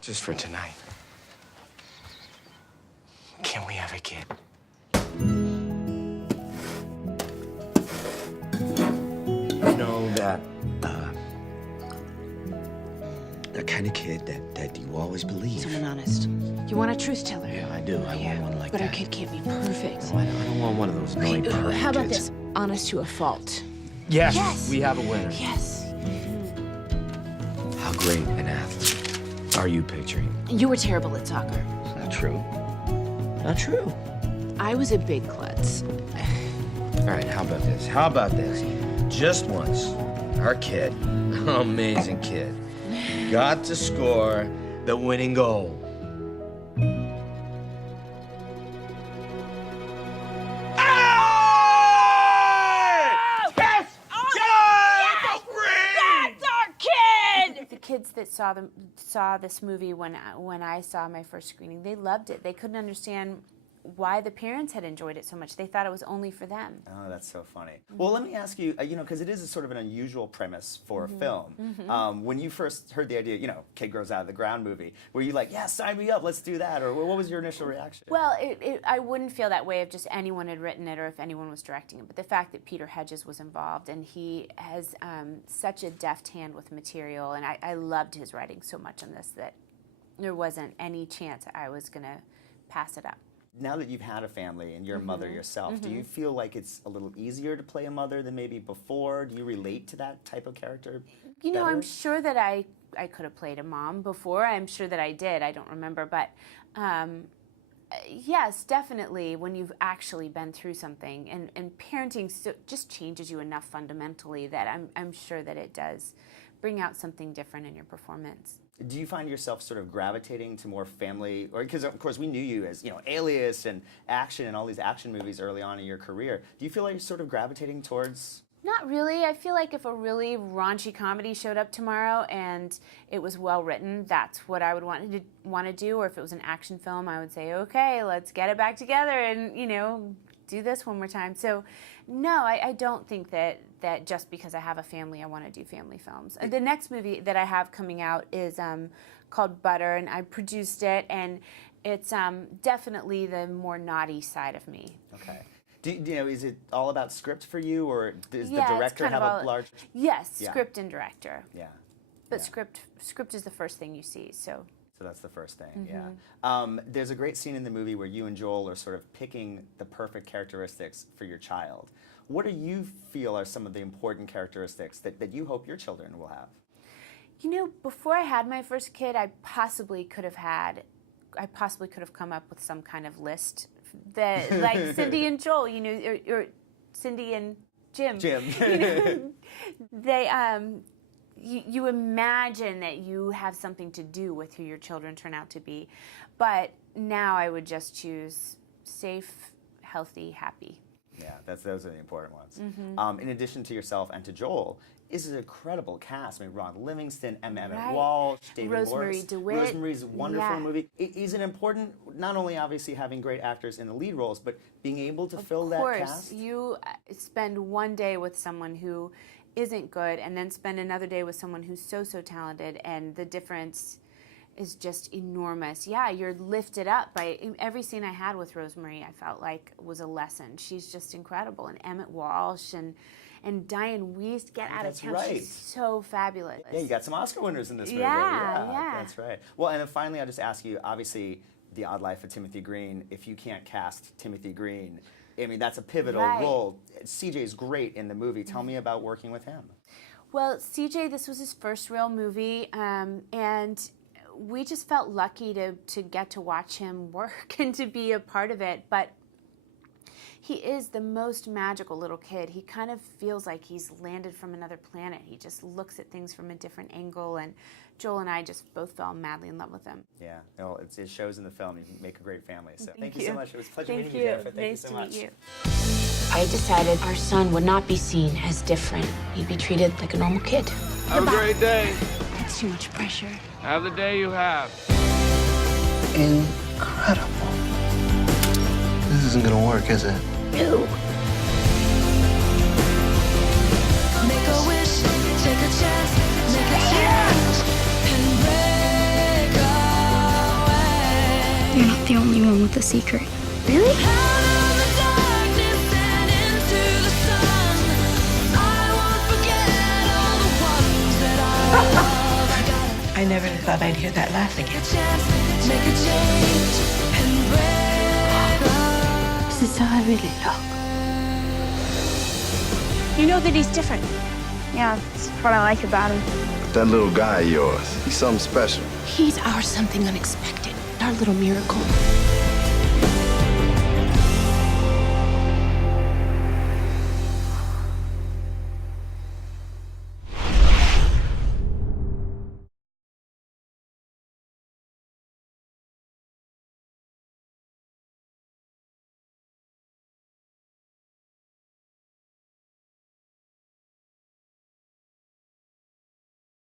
Just for tonight. Can we have a kid? You know that, the kind of kid that you always believe. Someone honest. You want a truth teller? Yeah, I do. I want one like but that. But our kid can't be perfect. No, I don't want one of those really perfect How about kids. this? Honest to a fault. Yes, Yes. we have a winner. Yes. How great an athlete are you picturing? You were terrible at soccer. It's not true. Not true. I was a big klutz. All right, how about this? How about this? Just once, our kid, amazing kid, got to score the winning goal. The kids that saw this movie when I saw my first screening, they loved it. They couldn't understand why the parents had enjoyed it so much. They thought it was only for them. Oh, that's so funny. Well, let me ask you, you know, because it is a sort of an unusual premise for a film. When you first heard the idea, you know, kid grows out of the ground movie, were you like, yeah, sign me up, let's do that? Or what was your initial reaction? Well, I wouldn't feel that way if just anyone had written it or if anyone was directing it. But the fact that Peter Hedges was involved and he has such a deft hand with material, and I loved his writing so much on this that there wasn't any chance I was going to pass it up. Now that you've had a family and you're a mother yourself, do you feel like it's a little easier to play a mother than maybe before? Do you relate to that type of character You know, better? I'm sure that I could have played a mom before. I'm sure that I did. I don't remember. But yes, definitely when you've actually been through something. And parenting just changes you enough fundamentally that I'm sure that it does bring out something different in your performance. Do you find yourself sort of gravitating to more family, or because of course we knew you as, you know, Alias and action and all these action movies early on in your career. Do you feel like you're sort of gravitating towards? Not really. I feel like if a really raunchy comedy showed up tomorrow and it was well written, that's what I would want to do. Or if it was an action film, I would say, okay, let's get it back together and, you know, do this one more time. So, no, I don't think that just because I have a family, I want to do family films. The next movie that I have coming out is called Butter, and I produced it, and it's definitely the more naughty side of me. Okay. Do you know, is it all about script for you, or does the Yeah, it's director kind have of a large? Yes, Yeah. script and director. Yeah. But Yeah. script is the first thing you see, so. So that's the first thing, yeah. There's a great scene in the movie where you and Joel are sort of picking the perfect characteristics for your child. What do you feel are some of the important characteristics that you hope your children will have? You know, before I had my first kid, I possibly could have come up with some kind of list that, like Cindy and Joel, you know, or Cindy and Jim. Jim. You know, they, you imagine that you have something to do with who your children turn out to be. But now I would just choose safe, healthy, happy. Yeah, those are the important ones. In addition to yourself and to Joel, is an incredible cast. I mean, Ron Livingston, Emmett Walsh, David Rosemary Morris. DeWitt. Rosemary's a wonderful Yeah. movie. Is it important, not only obviously having great actors in the lead roles, but being able to fill that cast? Of course, you spend one day with someone who isn't good and then spend another day with someone who's so talented, and the difference is just enormous. Yeah, you're lifted up by every scene I had with Rosemary. I felt like was a lesson. She's just incredible, and Emmett Walsh and Diane Wiest, get out of town. Right. She's so fabulous. Yeah, you got some Oscar winners in this movie. Yeah. That's right. Well, and then finally, I'll just ask you, obviously, The Odd Life of Timothy Green, if you can't cast Timothy Green, I mean, that's a pivotal role. CJ's great in the movie. Tell me about working with him. Well, CJ, this was his first real movie, and we just felt lucky to get to watch him work and to be a part of it. But he is the most magical little kid. He kind of feels like he's landed from another planet. He just looks at things from a different angle, and Joel and I just both fell madly in love with him. Yeah, well, it shows in the film. You make a great family. So thank you you so much. It was a pleasure Thank meeting you. you, Jennifer. Thank Nice you so much. to meet you. I decided our son would not be seen as different. He'd be treated like a normal kid. Have a great day. That's too much pressure. Have the day you have. Incredible. This isn't gonna work, is it? No. Make a wish, take a chance, make a change, and break the only one with a secret. Really? I never thought I'd hear that laugh again. This is how I really look. You know that he's different. Yeah, that's what I like about him. That little guy of yours, he's something special. He's our something unexpected, our little miracle.